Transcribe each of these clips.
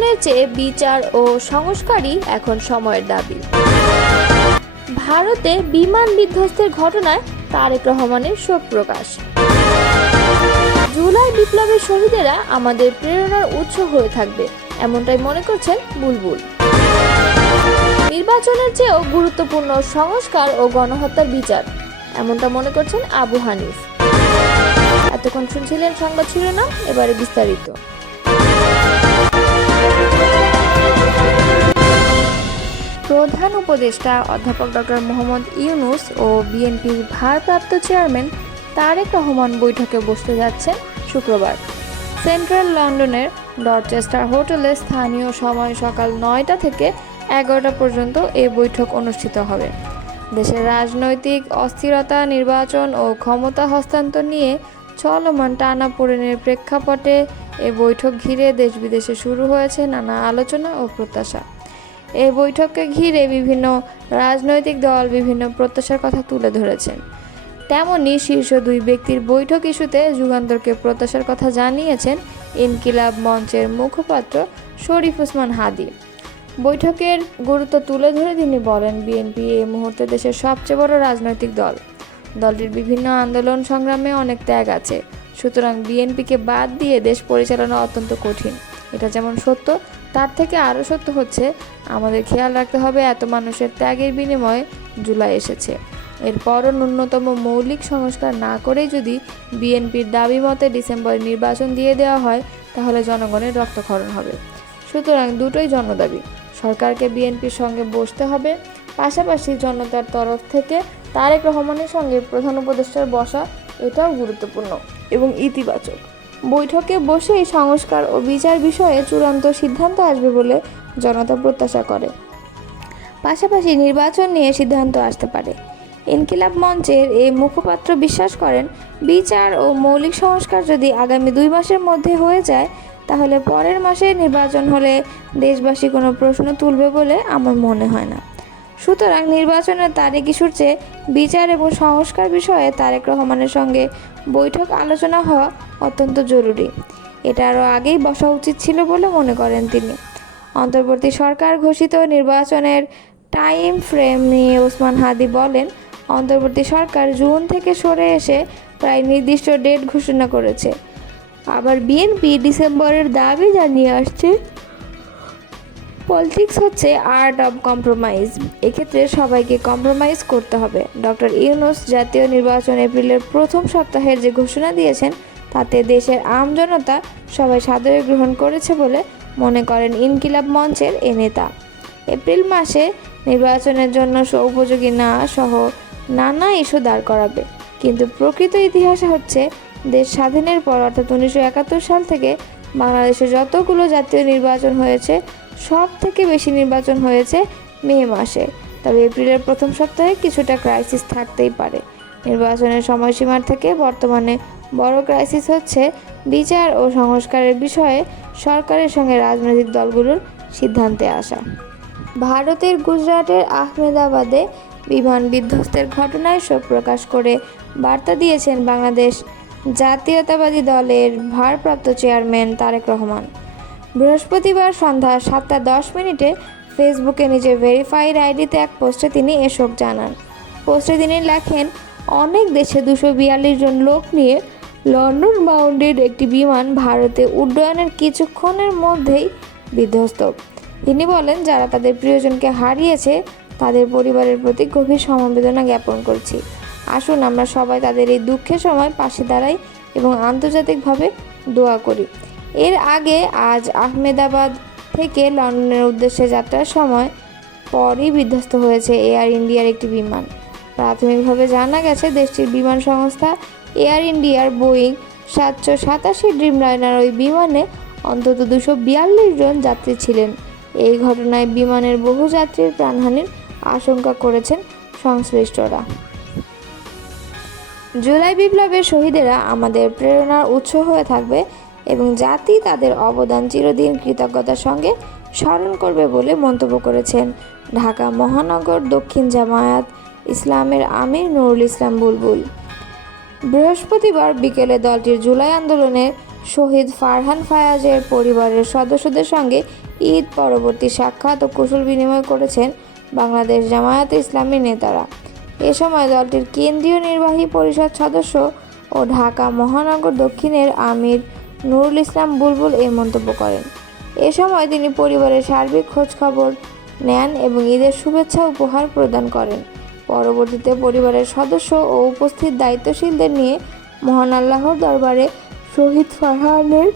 নির্বাচনের চেয়ে বিচার ও সংস্কারই এখন সময়ের দাবি। ভারতে বিমান বিধ্বস্তের ঘটনায় তারেক রহমানের শোক প্রকাশ। জুলাই বিপ্লবের শহীদেরা আমাদের প্রেরণার উৎস হয়ে থাকবে, এমনটাই মনে করছেন বুলবুল। নির্বাচনের চেয়েও গুরুত্বপূর্ণ সংস্কার ও গণহত্যার বিচার, এমনটা মনে করছেন আবু হানিফ। এতক্ষণ শুনছিলেন সংবাদ শিরোনাম, এবারে বিস্তারিত। প্রধান উপদেষ্টা অধ্যাপক ডক্টর মোহাম্মদ ইউনুস ও বিএনপির ভারপ্রাপ্ত চেয়ারম্যান তারেক রহমান বৈঠকে বসতে যাচ্ছেন শুক্রবার। সেন্ট্রাল লন্ডনের ডরচেস্টার হোটেলে স্থানীয় সময় সকাল নয়টা থেকে এগারোটা পর্যন্ত এ বৈঠক অনুষ্ঠিত হবে। দেশের রাজনৈতিক অস্থিরতা, নির্বাচন ও ক্ষমতা হস্তান্তর নিয়ে চলমান টানাপোড়েনের প্রেক্ষাপটে এ বৈঠক ঘিরে দেশ বিদেশে শুরু হয়েছে নানা আলোচনা ও প্রত্যাশা। এই বৈঠককে ঘিরে বিভিন্ন রাজনৈতিক দল বিভিন্ন প্রত্যাশার কথা তুলে ধরেছেন তেমনি শীর্ষ দুই ব্যক্তির বৈঠক ইস্যুতে যুগান্তরকে প্রত্যাশার কথা জানিয়েছেন ইনকিলাব মঞ্চের মুখপাত্র শরীফ ওসমান হাদি। বৈঠকের গুরুত্ব তুলে ধরে তিনি বলেন, বিএনপি এই মুহূর্তে দেশের সবচেয়ে বড় রাজনৈতিক দল। দলটির বিভিন্ন আন্দোলন সংগ্রামে অনেক ত্যাগ আছে। সুতরাং বিএনপিকে বাদ দিয়ে দেশ পরিচালনা অত্যন্ত কঠিন। এটা যেমন সত্য তার থেকে আরও সত্য হচ্ছে, আমাদের খেয়াল রাখতে হবে এত মানুষের ত্যাগের বিনিময়ে জুলাই এসেছে। এরপরও ন্যূনতম মৌলিক সংস্কার না করেই যদি বিএনপির দাবি মতে ডিসেম্বরে নির্বাচন দিয়ে দেওয়া হয়, তাহলে জনগণের রক্তক্ষরণ হবে। সুতরাং দুটোই জনদাবি সরকারকে বিএনপির সঙ্গে বসতে হবে, পাশাপাশি জনতার তরফ থেকে তারেক রহমানের সঙ্গে প্রধান উপদেষ্টার বসা, এটাও গুরুত্বপূর্ণ এবং ইতিবাচক। বৈঠকে বসেই সংস্কার ও বিচার বিষয়ে চূড়ান্ত সিদ্ধান্ত আসবে বলে জনতা প্রত্যাশা করে। পাশাপাশি নির্বাচন নিয়ে সিদ্ধান্ত আসতে পারে। ইনকিলাব মঞ্চের এই মুখপাত্র বিশ্বাস করেন, বিচার ও মৌলিক সংস্কার যদি আগামী দুই মাসের মধ্যে হয়ে যায়, তাহলে পরের মাসে নির্বাচন হলে দেশবাসী কোনো প্রশ্ন তুলবে বলে আমার মনে হয় না। সুতরাং নির্বাচনের তারিখ ইস্যুর চেয়ে বিচার এবং সংস্কার বিষয়ে তারেক রহমানের সঙ্গে বৈঠক আলোচনা হওয়া অত্যন্ত জরুরি। এটা আরও আগেই বসা উচিত ছিল বলে মনে করেন তিনি। অন্তর্বর্তী সরকার ঘোষিত নির্বাচনের টাইম ফ্রেম নিয়ে ওসমান হাদি বলেন, অন্তর্বর্তী সরকার জুন থেকে সরে এসে প্রায় নির্দিষ্ট ডেট ঘোষণা করেছে। আবার বিএনপি ডিসেম্বরের দাবি জানিয়ে আসছে, পলিটিক্স হচ্ছে আর্ট অব কম্প্রোমাইজ। এক্ষেত্রে সবাইকে কম্প্রোমাইজ করতে হবে। ডক্টর ইউনুস জাতীয় নির্বাচন এপ্রিলের প্রথম সপ্তাহের যে ঘোষণা দিয়েছেন তাতে দেশের আমজনতা সবাই সাদরে গ্রহণ করেছে বলে মনে করেন ইনকিলাব মঞ্চের এ নেতা। এপ্রিল মাসে নির্বাচনের জন্য উপযোগী না সহ নানা ইস্যু দাঁড় করাবে। কিন্তু প্রকৃত ইতিহাসে হচ্ছে দেশ স্বাধীনের পর, অর্থাৎ উনিশশো একাত্তর সাল থেকে বাংলাদেশে যতগুলো জাতীয় নির্বাচন হয়েছে সব থেকে বেশি নির্বাচন হয়েছে মে মাসে। তবে এপ্রিলের প্রথম সপ্তাহে কিছুটা ক্রাইসিস থাকতেই পারে। নির্বাচনের সময়সীমার থেকে বর্তমানে বড় ক্রাইসিস হচ্ছে বিচার ও সংস্কারের বিষয়ে সরকারের সঙ্গে রাজনৈতিক দলগুলোর সিদ্ধান্তে আসা। ভারতের গুজরাটের আহমেদাবাদে বিমান বিধ্বস্তের ঘটনায় শোক প্রকাশ করে বার্তা দিয়েছেন বাংলাদেশ জাতীয়তাবাদী দলের ভারপ্রাপ্ত চেয়ারম্যান তারেক রহমান। বৃহস্পতিবার সন্ধ্যা সাতটা দশ মিনিটে ফেসবুকে নিজের ভেরিফাইড আইডিতে এক পোস্টে তিনি এ শোক জানান। পোস্টে তিনি লেখেন অনেক দেশে দুশো বিয়াল্লিশ জন লোক নিয়ে লন্ডন বাউন্ডেড একটি বিমান ভারতে উড্ডয়নের কিছুক্ষণের মধ্যেই বিধ্বস্ত। তিনি বলেন, যারা তাদের প্রিয়জনকে হারিয়েছে, তাদের পরিবারের প্রতি গভীর সমবেদনা জ্ঞাপন করছি। আসুন, আমরা সবাই তাদের এই দুঃখের সময় পাশে দাঁড়াই এবং আন্তর্জাতিকভাবে দোয়া করি। এর আগে আজ আহমেদাবাদ থেকে লন্ডনের উদ্দেশ্যে যাত্রার সময় পরই বিধ্বস্ত হয়েছে এয়ার ইন্ডিয়ার একটি বিমান। প্রাথমিকভাবে জানা গেছে দেশটির বিমান সংস্থা এয়ার ইন্ডিয়ার বোয়িং সাতশো সাতাশি ড্রিমলাইনার ওই বিমানে অন্তত দুশো বিয়াল্লিশ জন যাত্রী ছিলেন। এই ঘটনায় বিমানের বহু যাত্রীর প্রাণহানির আশঙ্কা করেছেন সংশ্লিষ্টরা। জুলাই বিপ্লবের শহীদেরা আমাদের প্রেরণার উৎস হয়ে থাকবে এবং জাতি তাদের অবদান চিরদিন কৃতজ্ঞতার সঙ্গে স্মরণ করবে বলে মন্তব্য করেছেন ঢাকা মহানগর দক্ষিণ জামায়াত ইসলামের আমির নুরুল ইসলাম বুলবুল। বৃহস্পতিবার বিকেলে দলটির জুলাই আন্দোলনে শহীদ ফারহান ফায়াজের পরিবারের সদস্যদের সঙ্গে ঈদ পরবর্তী সাক্ষাৎ ও কুশল বিনিময় করেছেন বাংলাদেশ জামায়াতে ইসলামী নেতারা। এ সময় দলটির কেন্দ্রীয় নির্বাহী পরিষদ সদস্য ও ঢাকা মহানগর দক্ষিণের আমির নুরুল ইসলাম বুলবুল এই মন্তব্য করেন। এ সময় তিনি পরিবারের সার্বিক খোঁজখবর নেন এবং ঈদের শুভেচ্ছা উপহার প্রদান করেন। পরবর্তীতে পরিবারের সদস্য ও উপস্থিত দায়িত্বশীলদের নিয়ে মহান আল্লাহর দরবারে শহীদ ফারহানের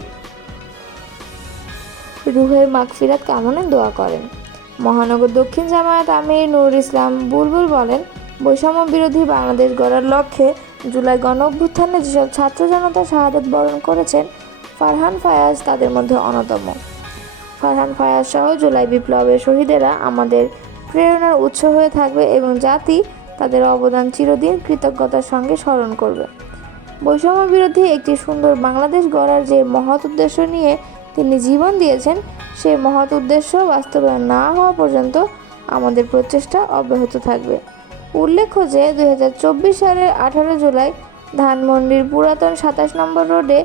রুহের মাগফিরাত কামনায় দোয়া করেন। মহানগর দক্ষিণ জামায়াত আমির নুর ইসলাম বুলবুল বলেন, বৈষম্য বিরোধী বাংলাদেশ গড়ার লক্ষ্যে জুলাই গণ অভ্যুত্থানে যেসব ছাত্র জনতা শাহাদত বরণ করেছেন, ফারহান ফায়াজ তাদের মধ্যে অন্যতম। ফারহান ফায়াজ সহ জুলাই বিপ্লবের শহীদেরা আমাদের প্রেরণার উৎস হয়ে থাকবে এবং জাতি তাদের অবদান চিরদিন কৃতজ্ঞতার সঙ্গে স্মরণ করবে। বৈষম্য বিরোধী একটি সুন্দর বাংলাদেশ গড়ার যে মহৎ উদ্দেশ্য নিয়ে তিনি জীবন দিয়েছেন সেই মহৎ উদ্দেশ্য বাস্তবায়ন না হওয়া পর্যন্ত আমাদের প্রচেষ্টা অব্যাহত থাকবে। উল্লেখ্য যে দু হাজার চব্বিশ সালের আঠারো জুলাই ধানমন্ডির পুরাতন সাতাশ নম্বর রোডে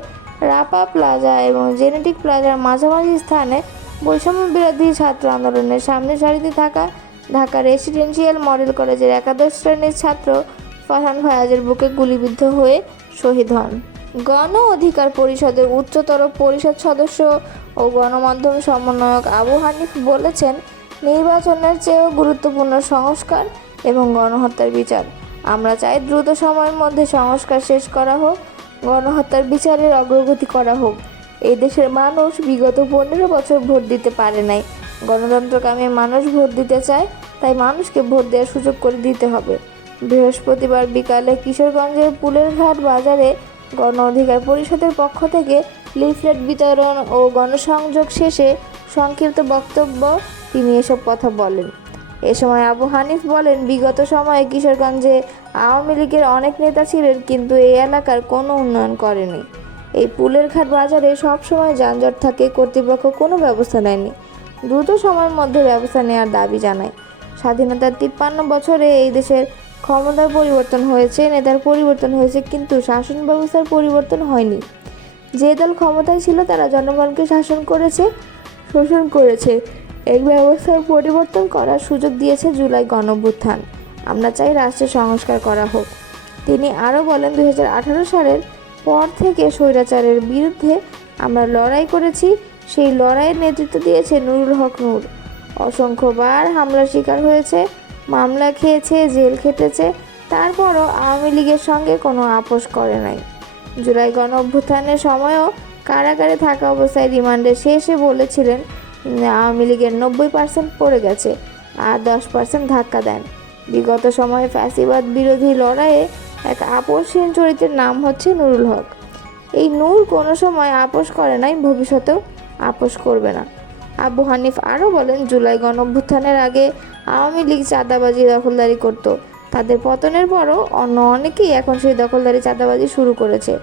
রাপা প্লাজা এবং জেনেটিক প্লাজার মাঝামাঝি স্থানে বৈষম্য বিরোধী ছাত্র আন্দোলনের সামনে সারিতে থাকা ঢাকা রেসিডেন্সিয়াল মডেল কলেজের একাদশ শ্রেণির ছাত্র ফারহান ফায়াজের বুকে গুলিবিদ্ধ হয়ে শহীদ হন। গণ অধিকার পরিষদের উচ্চতর পরিষদ সদস্য ও গণমাধ্যম সমন্বয়ক আবু হানিফ বলেছেন, নির্বাচনের চেয়েও গুরুত্বপূর্ণ সংস্কার এবং গণহত্যার বিচার। আমরা চাই দ্রুত সময়ের মধ্যে সংস্কার শেষ করা হোক, গণহত্যার বিচারের অগ্রগতি করা হোক। এই দেশের মানুষ বিগত পনেরো বছর ভোট দিতে পারে নাই। গণতন্ত্রকামী মানুষ ভোট দিতে চায়, তাই মানুষকে ভোট দেওয়ার সুযোগ করে দিতে হবে। বৃহস্পতিবার বিকালে কিশোরগঞ্জের পুলের ঘাট বাজারে গণ অধিকার পরিষদের পক্ষ থেকে লিফলেট বিতরণ ও গণসংযোগ শেষে সংক্ষিপ্ত বক্তব্য তিনি এসব কথা বলেন। এ সময় আবু হানিফ বলেন, বিগত সময়ে কিশোরগঞ্জে আওয়ামী লীগের অনেক নেতা ছিলেন, কিন্তু এই এলাকার কোনো উন্নয়ন করেনি। এই পুলের ঘাট বাজারে সবসময় যানজট থাকে, কর্তৃপক্ষ কোনো ব্যবস্থা নেয়নি। দ্রুত সময়ের মধ্যে ব্যবস্থা নেওয়ার দাবি জানায়। স্বাধীনতার তিপ্পান্ন বছরে এই দেশের ক্ষমতার পরিবর্তন হয়েছে, নেতার পরিবর্তন হয়েছে, কিন্তু শাসন ব্যবস্থার পরিবর্তন হয়নি। যে দল ক্ষমতায় ছিল, তারা জনগণকে শাসন করেছে, শোষণ করেছে। এই ব্যবস্থার পরিবর্তন করার সুযোগ দিয়েছে জুলাই গণভ্যুত্থান। আমরা চাই রাষ্ট্রের সংস্কার করা হোক। তিনি আরও বলেন দু হাজার আঠারো সালের পর থেকে স্বৈরাচারের বিরুদ্ধে আমরা লড়াই করেছি সেই লড়াইয়ের নেতৃত্ব দিয়েছে নুরুল হক নূর। অসংখ্যবার হামলার শিকার হয়েছে, মামলা খেয়েছে, জেল খেটেছে, তারপরও আওয়ামী লীগের সঙ্গে কোনো আপোষ করে নাই। জুলাই গণ অভ্যুত্থানের সময়ও কারাগারে থাকা অবস্থায় রিমান্ডে শেষে বলেছিলেন, আওয়ামী লীগের নব্বই পার্সেন্ট পড়ে গেছে আর দশ পার্সেন্ট ধাক্কা দেন। বিগত সময়ে ফ্যাসিবাদ বিরোধী লড়াইয়ে এক আপোষহীন চরিত্রের নাম হচ্ছে নুরুল হক। এই নূর কোনো সময় আপোষ করে নাই, ভবিষ্যতেও আপোষ করবে না। আবু হানিফ আরও বলেন, জুলাই গণঅভ্যুত্থানের আগে আওয়ামী লীগ চাঁদাবাজি দখলদারি করত। তাদের পতনের পরও অন্য অনেকেই এখন সেই দখলদারি চাঁদাবাজি শুরু করেছে।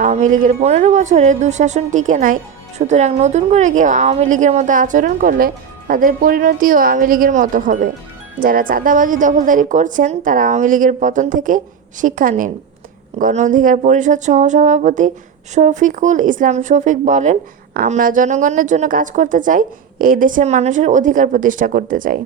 আওয়ামী লীগের পনেরো বছরের দুঃশাসন টিকে নাই, সুতরাং নতুন করে কেউ আওয়ামী লীগের মতো আচরণ করলে তাদের পরিণতিও আওয়ামী লীগের মতো হবে। যারা চাঁদাবাজি দখলদারি করছেন, তারা আওয়ামী লীগের পতন থেকে শিক্ষা নিন। গণ অধিকার পরিষদ সহসভাপতি শফিকুল ইসলাম শফিক বলেন আমরা জনগণের জন্য কাজ করতে চাই এই দেশের মানুষের অধিকার প্রতিষ্ঠা করতে চাই।